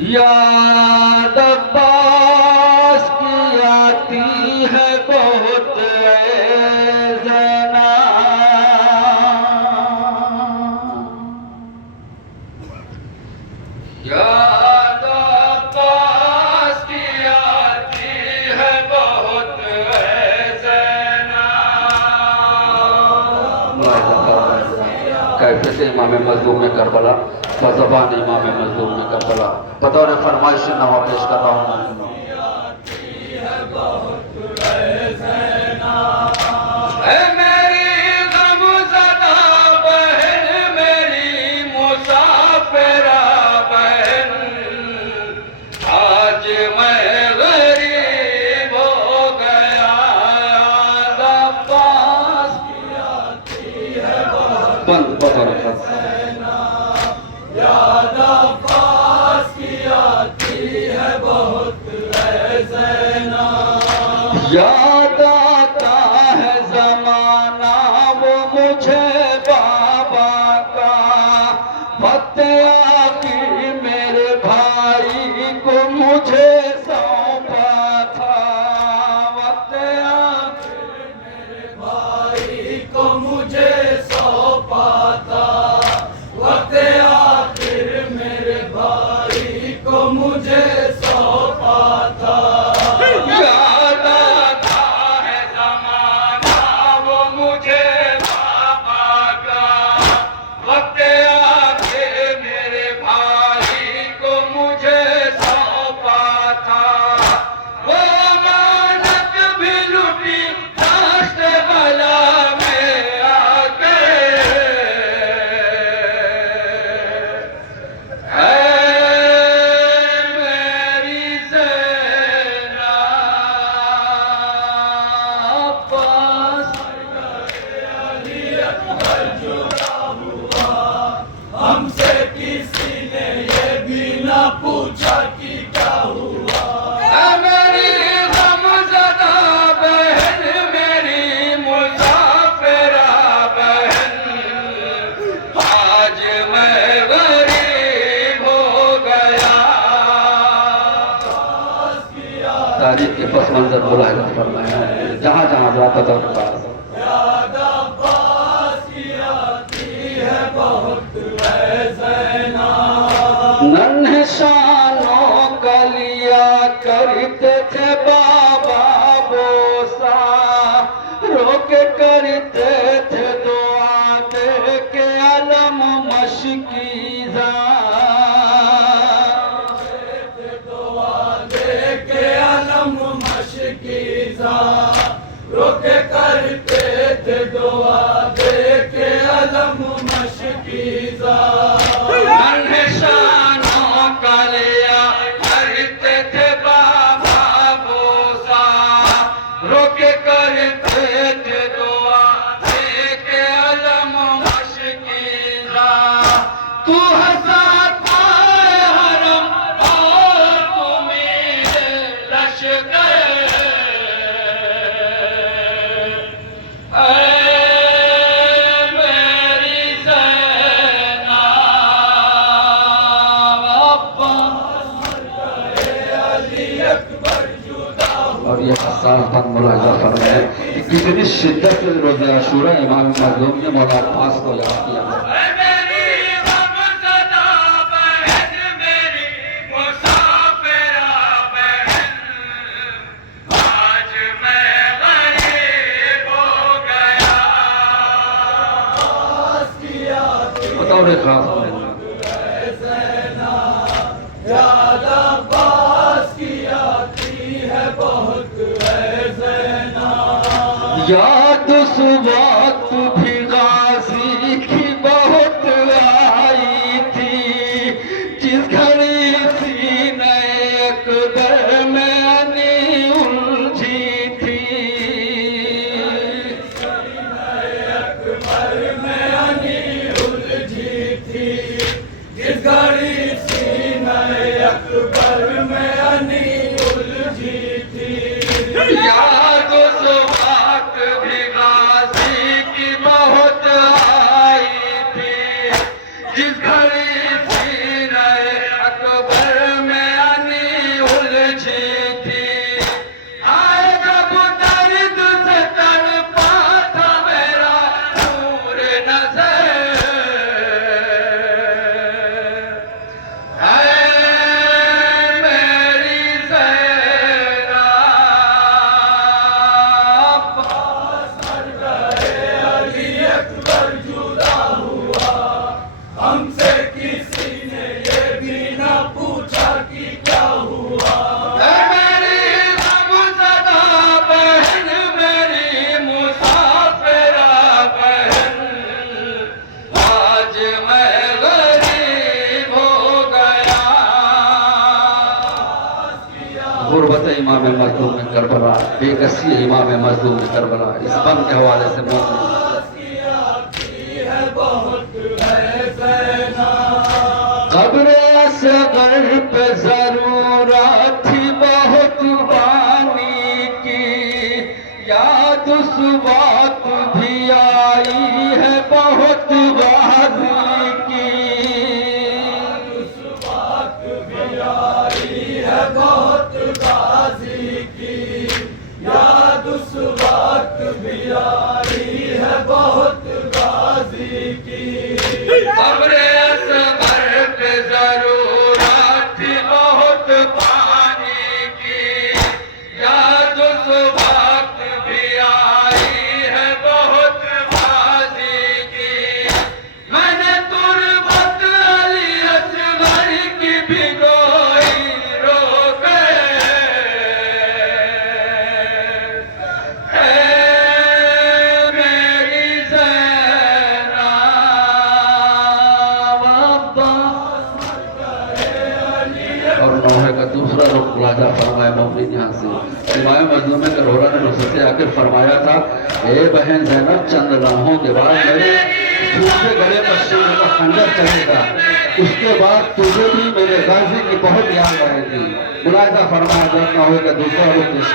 याद अब्बास की आती है बहुत ज़ना। याद अब्बास की आती है बहुत ज़ना। कैफियत इमाम मज़लूम में करबला ज़बान इमाम मज़लूम में करबला बतौर फरमाइश नवा पेश कर रहा हूँ। याद अब्बास की आती है बहुत ज़ना। याद आता है ज़माना वो मुझे बाबा का, वक्त आखिर मेरे भाई को मुझे सौंपा था। वक्त आखिर मेरे भाई को मुझे सौंपा था। वक्त आखिर मेरे भाई को मुझे सौंपा था। याद आता है ज़माना वो मुझे बाबा का, वक्त आखिर मेरे भाई को मुझे सौंपा था। वो अमानत भी लुटी दाश्त बला में आके। हमसे किसी ने ये भी ना पूछा कि क्या हुआ। मेरी गमज़दा बहन, मेरी मुसाफिरा बहन, आज मैं गरीब हो गया। तारीख के पस मंजर मुलाहिजा फरमाया जहाँ जहाँ जाता था। याद अब्बास की आती है बहुत ज़ना। नन्हे शानों का लिया करते थे बाबा बोसा, रोके करते थे दुआ दे के अलम मशकीज़ा। दुआ दे के अलम मशकीज़ा। रोके करते थे दुआ दे के अलम मशकीज़ा। नन्हे शानों का लिया करते थे बाबा बोसा, रोके करते थे दुआ दे के अलम मशकीज़ा। तू हंसाता है हरम और तू मेरे लश्कर। और ये हसास बात मुलाहिजा फरमाए कि कितनी शिद्दत से रोज़े आशूरा इमाम मज़लूम ने मौला अब्बास को याद किया। बतौर खास याद अब्बास की आती है बहुत ज़ना। याद उस वक्त भी गाजी की बहुत आई थी, जिस घड़ी सीने अकबर में अनी उलझी थी। अकबर में अनी उलझी थी। जिस घड़ी सीने अकबर में अनी उलझी थी। याद उस वक्त भी गाजी की बहुत आई थी, जिस घड़ी सीने अकबर में गुर्बत इमाम मजलूम करबला, बेकसी इमाम मजलूम करबला, इस बम के हवाले से मोमिन कब्र असगर पे जरूरत थी बहुत बानी की, याद उस बात भी आई है बहुत गाजी की। बहुत गाजी की याद उस वक्त भी आई है बहुत गाजी की। कब्र असगर पे जरूरत थी बहुत पानी की, याद उस वक्त भी आई है बहुत गाजी की। मैंने तुरबत अली असगर की भिगोई रो मेरी और नौहे का दूसरा रुख राजा फरमाए मोमिन यहाँ से इमाम मजलूम के रोरा ने नुसरत आखिर फरमाया था, ए बहन ज़ैनब चंद लम्हों के बाद मेरे दूसरे गले पर शेर का खंजर चलेगा, उसके बाद तुझे भी मेरे गाजी की बहुत याद आएगी। मुलायदा फरमाया जब नौहे का दूसरा रुख पेश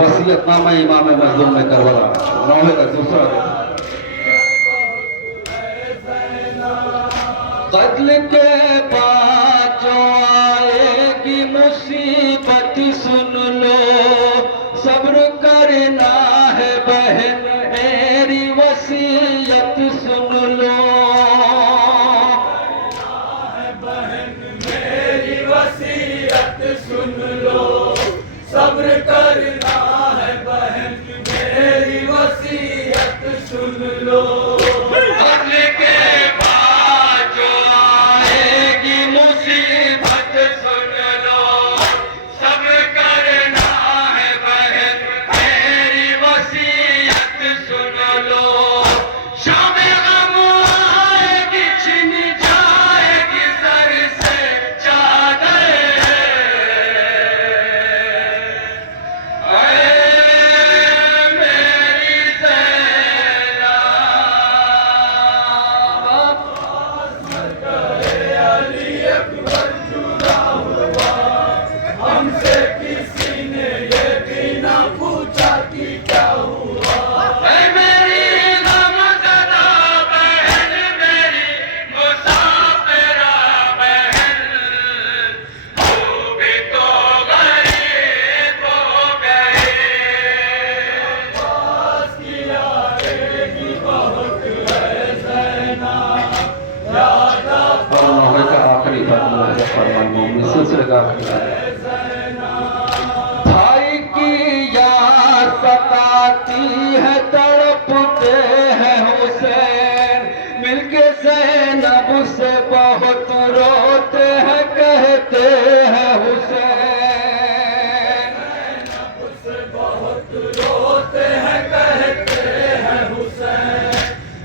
वसीयतनामा इमाम मजलूम में करबला, नौहे का दूसरा रुख। कत्ल के बाद जो आएगी मुसीबत सुन लो, सब्र करना है बहन मेरी वसीयत सुन लो। बहन मेरी वसीयत सुन लो, सब्र करना है बहन मेरी वसीयत सुन लो। कत्ल के बाद जो आएगी मुसीबत सुन लो, सब्र करना है बहन मेरी वसीयत सुन लो। शाम गम आएगी छिन जाएगी सर से चादर, मेरी अली अकबर जुदा हुआ हमसे, किसी ने ये भी ना पूछा कि क्या हुआ। मेरी गमज़दा बहन मेरी मुसाफिरा बहन, तू भी तो गरीब हो गई। पास किया आएगी बहुत है ज़ैना, याद नौहे का आखिरी फरमान मोमिन सिलसिले का आखिरी भाई की याद सताती है तड़पते हैं हुसैन, मिलके ज़ैनब से बहुत रोते हैं कहते हैं हुसैन। उससे बहुत रोते हैं कहते हैं हुसैन,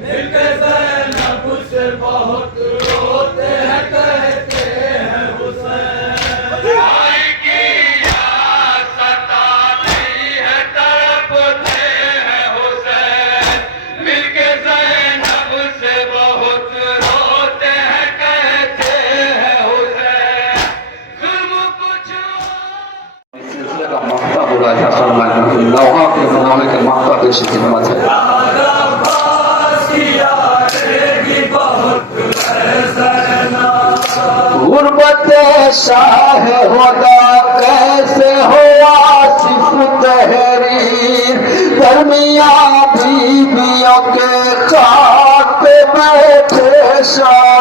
मिलके ज़ैनब से बहुत रोते हैं कहते हैं हुसैन। भाई की याद सताती है तड़पते हैं हुसैन, मिलके ज़ैनब से बहुत रोते हैं कहते हैं हुसैन। जुल्म कुछ इस सिलसिले का मक्ता मुलाहिजा फरमाया कि नौहा के नौहे के मक्ता पेश खिदमत है। गुरबत शाह होदा कैसे हो आसिफ तहरीर, दरमिया बीवियों के खाक पे बैठे शाह।